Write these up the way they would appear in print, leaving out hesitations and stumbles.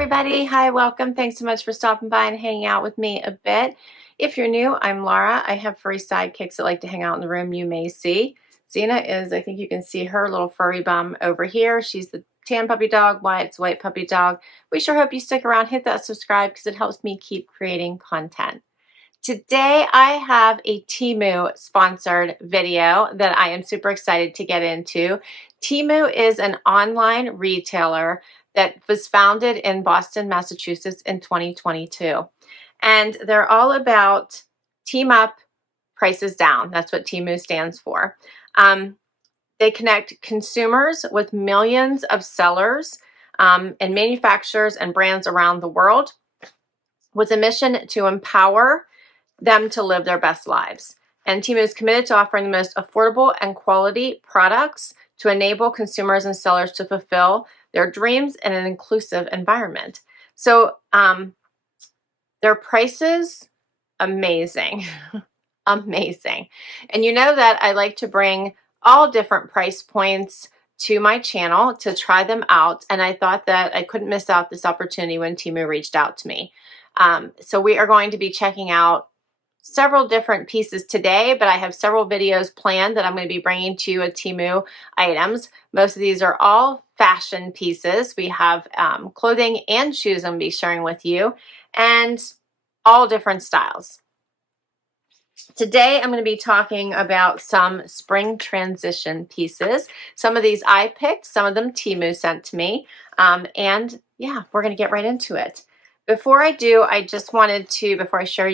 everybody. Hi, welcome. Thanks so much for stopping by and hanging out with me a bit. If you're new, I'm Laura. I have furry sidekicks that like to hang out in the room you may see. Xena is, I think you can see her little furry bum over here. She's the tan puppy dog. Wyatt's white puppy dog. We sure hope you stick around. Hit that subscribe because it helps me keep creating content. Today I have a Temu sponsored video that I am super excited to get into. Temu is an online retailer that was founded in Boston, Massachusetts in 2022. And they're all about team up, prices down. That's what Temu stands for. They connect consumers with millions of sellers and manufacturers and brands around the world with a mission to empower them to live their best lives. And Temu is committed to offering the most affordable and quality products to enable consumers and sellers to fulfill their dreams in an inclusive environment. So their prices, amazing, amazing. And you know that I like to bring all different price points to my channel to try them out. And I thought that I couldn't miss out this opportunity when Temu reached out to me. So we are going to be checking out several different pieces today, but I have several videos planned that I'm going to be bringing to you with Temu items. Most of these are all fashion pieces. We have clothing and shoes I'm going to be sharing with you, and all different styles. Today I'm going to be talking about some spring transition pieces. Some of these I picked, some of them Temu sent to me, and yeah, we're going to get right into it. Before I do, I just wanted to, before I share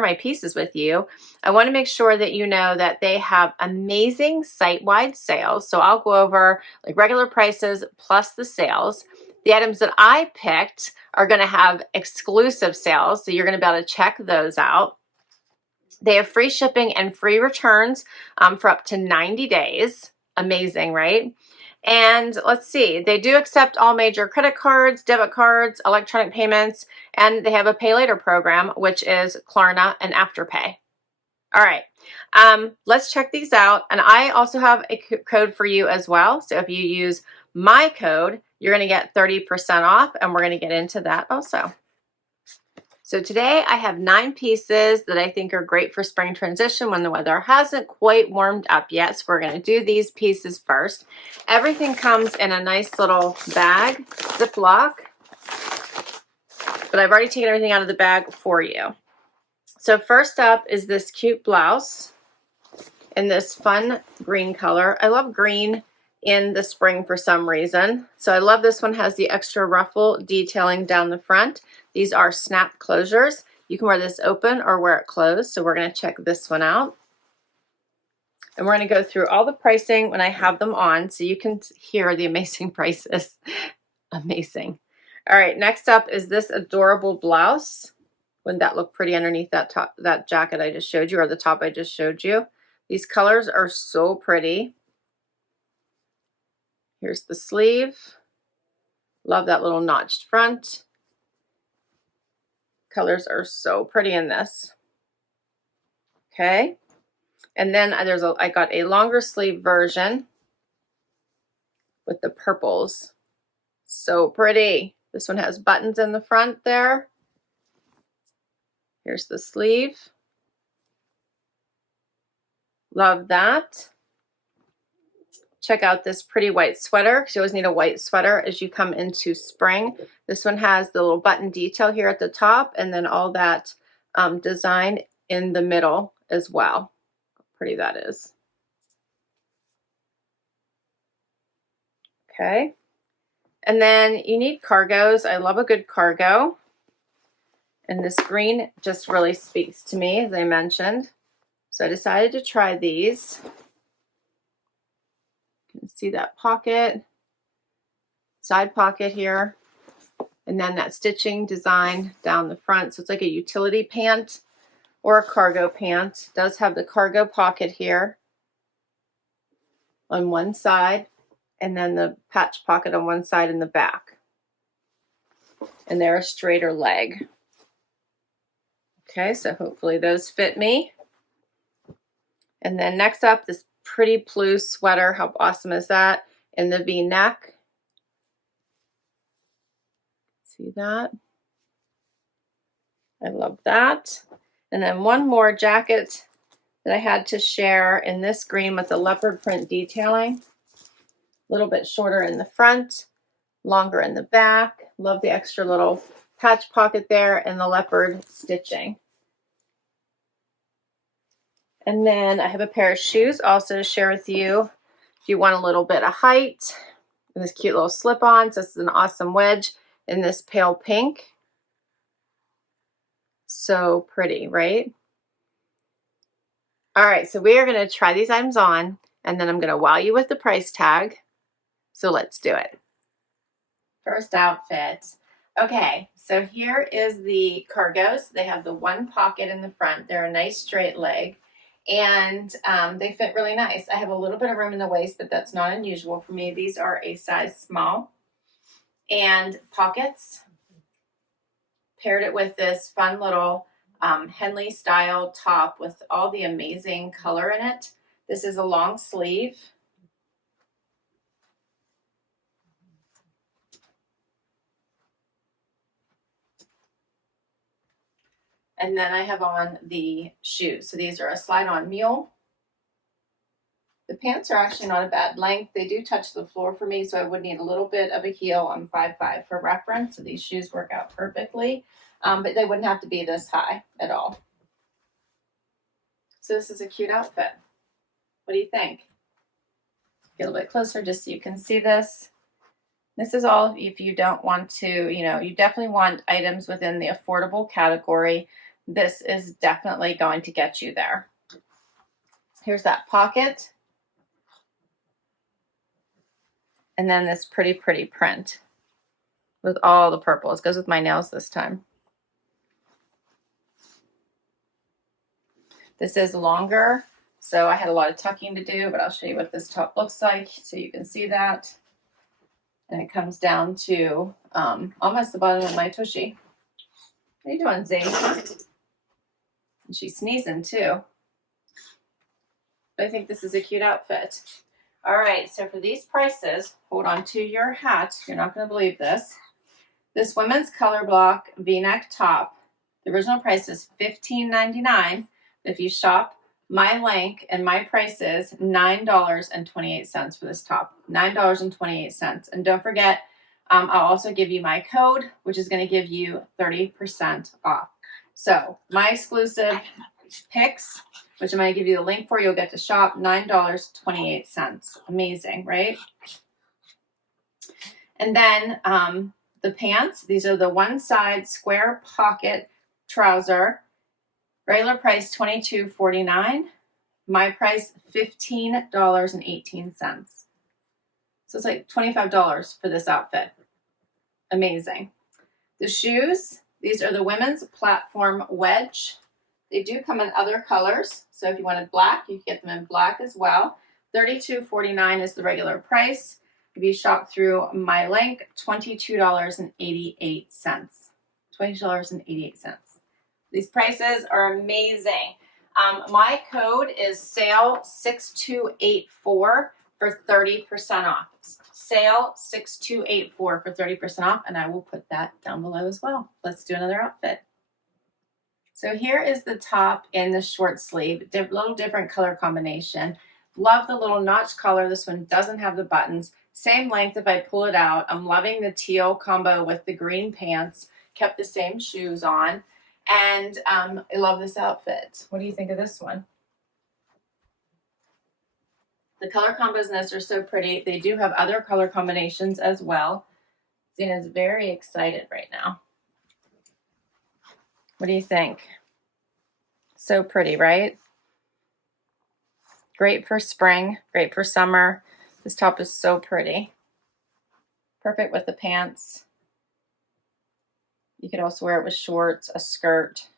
my pieces with you, I want to make sure that you know that they have amazing site-wide sales. So I'll go over like regular prices plus the sales. The items that I picked are going to have exclusive sales, so you're going to be able to check those out. They have free shipping and free returns for up to 90 days. Amazing, right? And let's see, they do accept all major credit cards, debit cards, electronic payments, and they have a pay later program, which is Klarna and Afterpay. All right, let's check these out. And I also have a code for you as well. So if you use my code, you're going to get 30% off, and we're going to get into that also. So today I have 9 pieces that I think are great for spring transition when the weather hasn't quite warmed up yet. So we're going to do these pieces first. Everything comes in a nice little bag, Ziploc, but I've already taken everything out of the bag for you. So first up is this cute blouse in this fun green color. I love green in the spring for some reason. So I love this one, has the extra ruffle detailing down the front. These are snap closures. You can wear this open or wear it closed. So we're going to check this one out. And we're going to go through all the pricing when I have them on so you can hear the amazing prices. Amazing. All right, next up is this adorable blouse. Wouldn't that look pretty underneath that jacket I just showed you, or the top I just showed you? These colors are so pretty. Here's the sleeve. Love that little notched front. Colors are so pretty in this. Okay. And then I got a longer sleeve version with the purples. So pretty. This one has buttons in the front there. Here's the sleeve. Love that. Check out this pretty white sweater, because you always need a white sweater as you come into spring. This one has the little button detail here at the top, and then all that design in the middle as well. How pretty that is. Okay. And then you need cargos. I love a good cargo. And this green just really speaks to me, as I mentioned. So I decided to try these. You can see that pocket, side pocket here, and then that stitching design down the front. So it's like a utility pant or a cargo pant. It does have the cargo pocket here on one side, and then the patch pocket on one side in the back. And they're a straighter leg. Okay, so hopefully those fit me. And then next up, this pretty blue sweater. How awesome is that? In the V-neck. See that? I love that. And then one more jacket that I had to share in this green with the leopard print detailing. A little bit shorter in the front, longer in the back. Love the extra little patch pocket there and the leopard stitching. And then I have a pair of shoes also to share with you if you want a little bit of height. And this cute little slip-on. So this is an awesome wedge in this pale pink. So pretty, right? All right, so we are going to try these items on, and then I'm going to wow you with the price tag. So let's do it. First outfit. Okay, so here is the cargos. They have the one pocket in the front. They're a nice straight leg, and they fit really nice. I have a little bit of room in the waist, but that's not unusual for me. These are a size small. And pockets. Paired it with this fun little Henley style top with all the amazing color in it. This is a long sleeve. And then I have on the shoes. So these are a slide-on mule. The pants are actually not a bad length. They do touch the floor for me, so I would need a little bit of a heel. I'm 5'5" for reference, so these shoes work out perfectly. But they wouldn't have to be this high at all. So this is a cute outfit. What do you think? Get a little bit closer just so you can see this. This is all if you don't want to, you definitely want items within the affordable category. This is definitely going to get you there. Here's that pocket. And then this pretty print with all the purples. Goes with my nails this time. This is longer, so I had a lot of tucking to do, but I'll show you what this top looks like so you can see that. And it comes down to almost the bottom of my tushy. What are you doing, Zay? And she's sneezing too. But I think this is a cute outfit. All right, so for these prices, hold on to your hat. You're not going to believe this. This women's color block V-neck top, the original price is $15.99. If you shop my link and my price is $9.28 for this top. $9.28. And don't forget, I'll also give you my code, which is going to give you 30% off. So my exclusive picks, which I'm going to give you the link for, you'll get to shop $9.28. Amazing, right? And then the pants, these are the one side square pocket trouser. Regular price $22.49. My price $15.18. So it's like $25 for this outfit. Amazing. The shoes, these are the women's platform wedge. They do come in other colors. So if you wanted black, you can get them in black as well. $32.49 is the regular price. If you shop through my link, $22.88. $20.88. These prices are amazing. My code is SALE6284 for 30% off. SALE6284 for 30% off, and I will put that down below as well. Let's do another outfit. So here is the top in the short sleeve, little different color combination. Love the little notch collar. This one doesn't have the buttons. Same length if I pull it out. I'm loving the teal combo with the green pants. Kept the same shoes on. And I love this outfit. What do you think of this one? The color combos in this are so pretty. They do have other color combinations as well. Zena's very excited right now. What do you think? So pretty, right? Great for spring, great for summer. This top is so pretty. Perfect with the pants. You could also wear it with shorts, a skirt.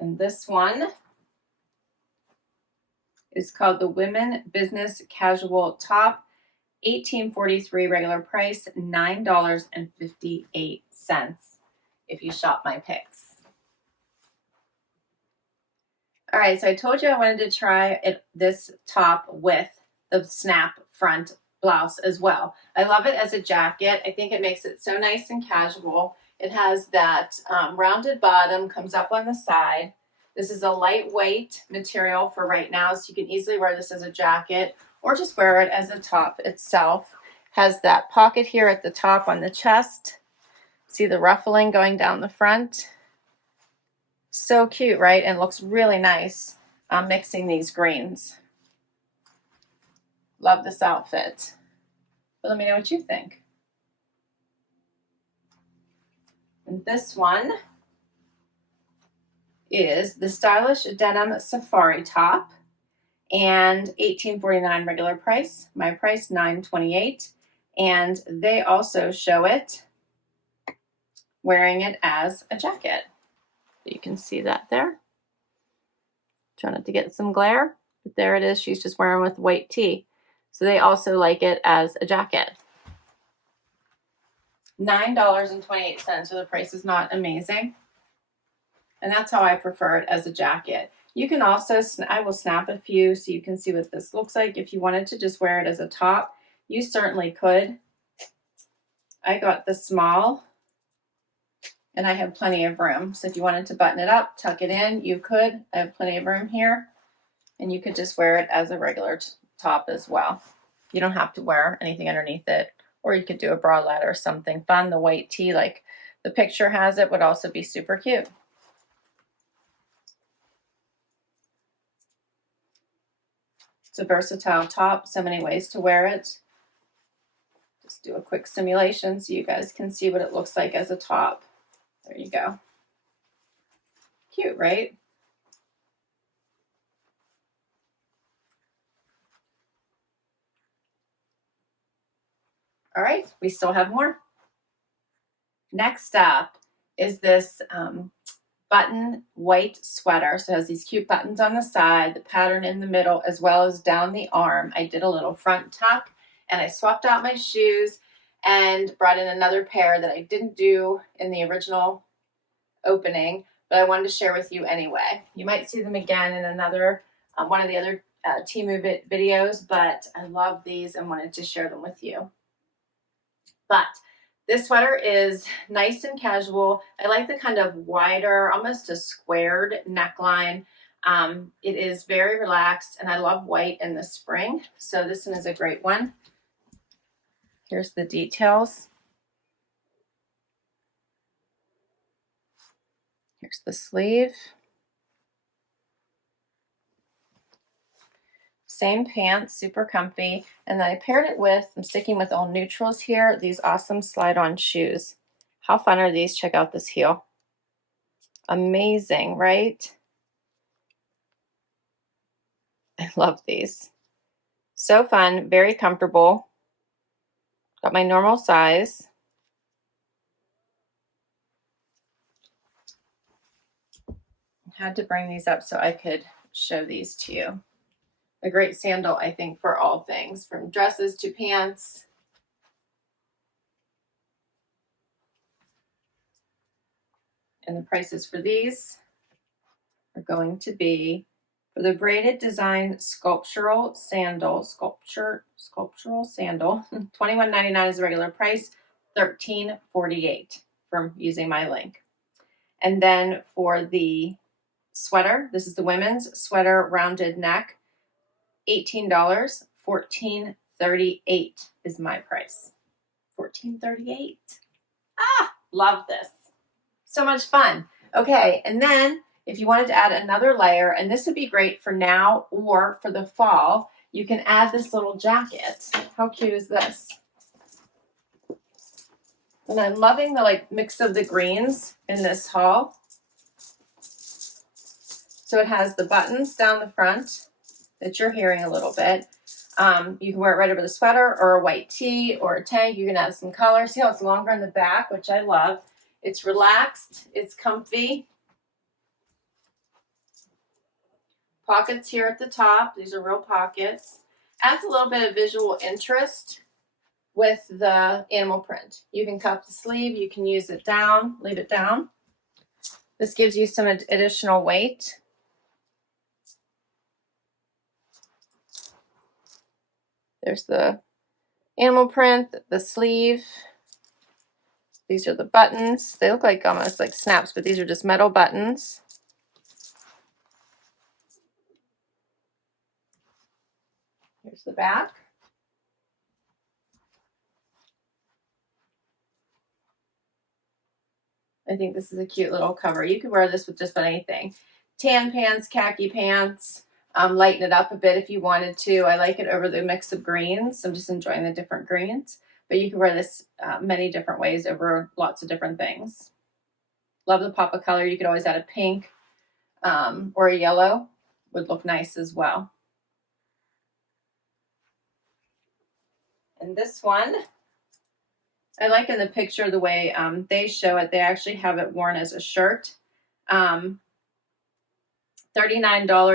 And this one is called the Women Business Casual Top. $18.43 regular price, $9.58 if you shop my picks. All right, so I told you I wanted to try this top with the snap front blouse as well. I love it as a jacket. I think it makes it so nice and casual. It has that rounded bottom, comes up on the side. This is a lightweight material for right now, so you can easily wear this as a jacket or just wear it as a top itself. Has that pocket here at the top on the chest. See the ruffling going down the front. So cute, right? And looks really nice mixing these greens. Love this outfit. But let me know what you think. And this one is the stylish denim safari top, and $18.49 regular price. My price $9.28, and they also show it wearing it as a jacket. You can see that there. Try not to get some glare, but there it is. She's just wearing with white tee. So they also like it as a jacket. $9.28, so the price is not amazing. And that's how I prefer it as a jacket. You can also, I will snap a few so you can see what this looks like. If you wanted to just wear it as a top, you certainly could. I got the small, and I have plenty of room. So if you wanted to button it up, tuck it in, you could. I have plenty of room here. And you could just wear it as a regular top as well. You don't have to wear anything underneath it. Or you could do a bralette or something fun. The white tee, like the picture has it, would also be super cute. It's a versatile top, so many ways to wear it. Just do a quick simulation so you guys can see what it looks like as a top. There you go. Cute, right? All right, we still have more. Next up is this button white sweater. So it has these cute buttons on the side, the pattern in the middle, as well as down the arm. I did a little front tuck, and I swapped out my shoes and brought in another pair that I didn't do in the original opening, but I wanted to share with you anyway. You might see them again in another one of the other Temu videos, but I love these and wanted to share them with you. But this sweater is nice and casual. I like the kind of wider, almost a squared neckline. It is very relaxed, and I love white in the spring, so this one is a great one. Here's the details. Here's the sleeve. Same pants, super comfy. And then I paired it with, I'm sticking with all neutrals here, these awesome slide-on shoes. How fun are these? Check out this heel. Amazing, right? I love these. So fun, very comfortable. Got my normal size. Had to bring these up so I could show these to you. A great sandal, I think, for all things, from dresses to pants. And the prices for these are going to be, for the braided design sculptural sandal, $21.99 is the regular price, $13.48 from using my link. And then for the sweater, this is the women's sweater rounded neck, $18, $14.38 is my price. $14.38. Ah, love this. So much fun. Okay, and then if you wanted to add another layer, and this would be great for now or for the fall, you can add this little jacket. How cute is this? And I'm loving the like mix of the greens in this haul. So it has the buttons down the front that you're hearing a little bit. You can wear it right over the sweater or a white tee or a tank. You can add some color. See how it's longer in the back, which I love. It's relaxed. It's comfy. Pockets here at the top. These are real pockets. Adds a little bit of visual interest with the animal print. You can cuff the sleeve. You can use it down, leave it down. This gives you some additional weight. There's the animal print, the sleeve. These are the buttons. They look like almost like snaps, but these are just metal buttons. Here's the back. I think this is a cute little cover. You could wear this with just about anything. Tan pants, khaki pants, lighten it up a bit if you wanted to. I like it over the mix of greens. I'm just enjoying the different greens. But you can wear this many different ways over lots of different things. Love the pop of color. You could always add a pink or a yellow. Would look nice as well. And this one, I like in the picture the way they show it. They actually have it worn as a shirt. $39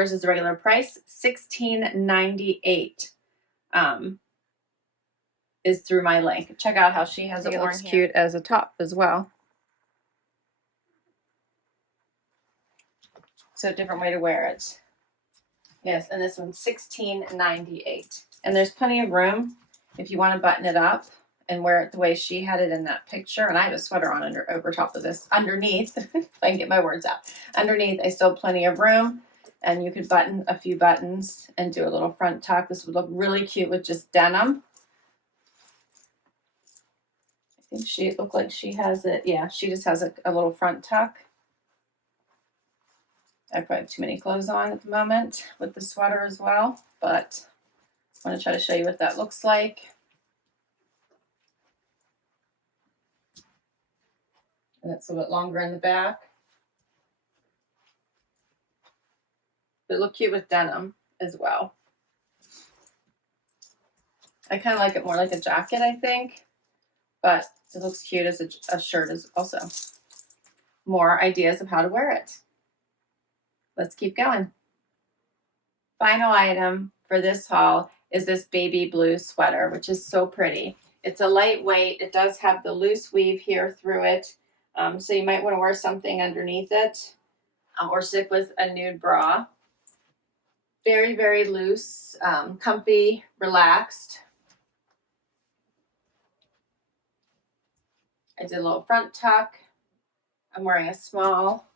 is the regular price. $16.98 is through my link. Check out how she has it worn. It looks cute as a top as well. So a different way to wear it. Yes, and this one's $16.98. And there's plenty of room if you want to button it up and wear it the way she had it in that picture. And I have a sweater on over top of this. Underneath, if I can get my words out. Underneath, I still have plenty of room. And you could button a few buttons and do a little front tuck. This would look really cute with just denim. I think she looked like she has it. Yeah, she just has a little front tuck. I probably have too many clothes on at the moment with the sweater as well. But I want to try to show you what that looks like. And it's a little bit longer in the back. But it look cute with denim as well. I kind of like it more like a jacket, I think. But it looks cute as a shirt as also. More ideas of how to wear it. Let's keep going. Final item for this haul is this baby blue sweater, which is so pretty. It's a lightweight. It does have the loose weave here through it. So you might want to wear something underneath it or stick with a nude bra. Very, very loose, comfy, relaxed. I did a little front tuck. I'm wearing a small.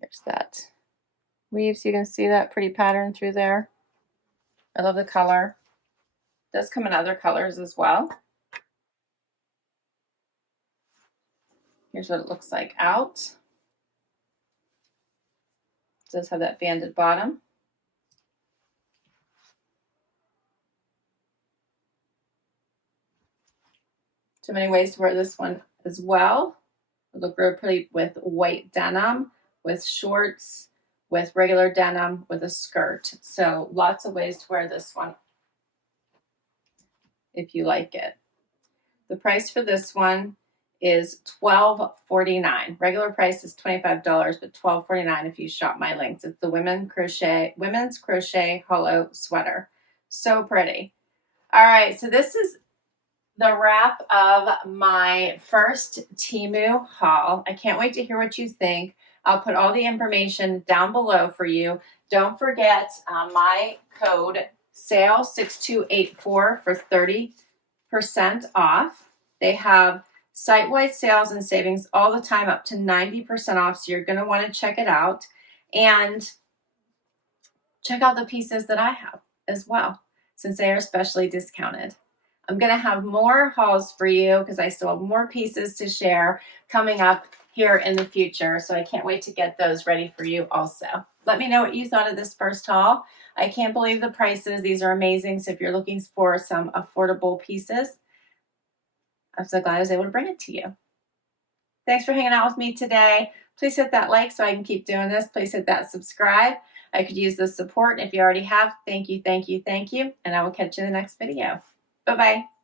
Here's that weave, so you can see that pretty pattern through there. I love the color. It does come in other colors as well. Here's what it looks like out. It does have that banded bottom. So many ways to wear this one as well. It look real pretty with white denim, with shorts, with regular denim, with a skirt. So lots of ways to wear this one if you like it. The price for this one is $12.49. Regular price is $25, but $12.49 if you shop my links. It's the women's crochet hollow sweater. So pretty. All right, so this is the wrap of my first Temu haul. I can't wait to hear what you think. I'll put all the information down below for you. Don't forget my code SALE6284 for 30% off. They have site-wide sales and savings all the time, up to 90% off, so you're going to want to check it out. And check out the pieces that I have as well, since they are especially discounted. I'm going to have more hauls for you because I still have more pieces to share coming up here in the future. So I can't wait to get those ready for you also. Let me know what you thought of this first haul. I can't believe the prices. These are amazing. So if you're looking for some affordable pieces, I'm so glad I was able to bring it to you. Thanks for hanging out with me today. Please hit that like so I can keep doing this. Please hit that subscribe. I could use the support. If you already have, thank you, thank you, thank you. And I will catch you in the next video. Bye-bye.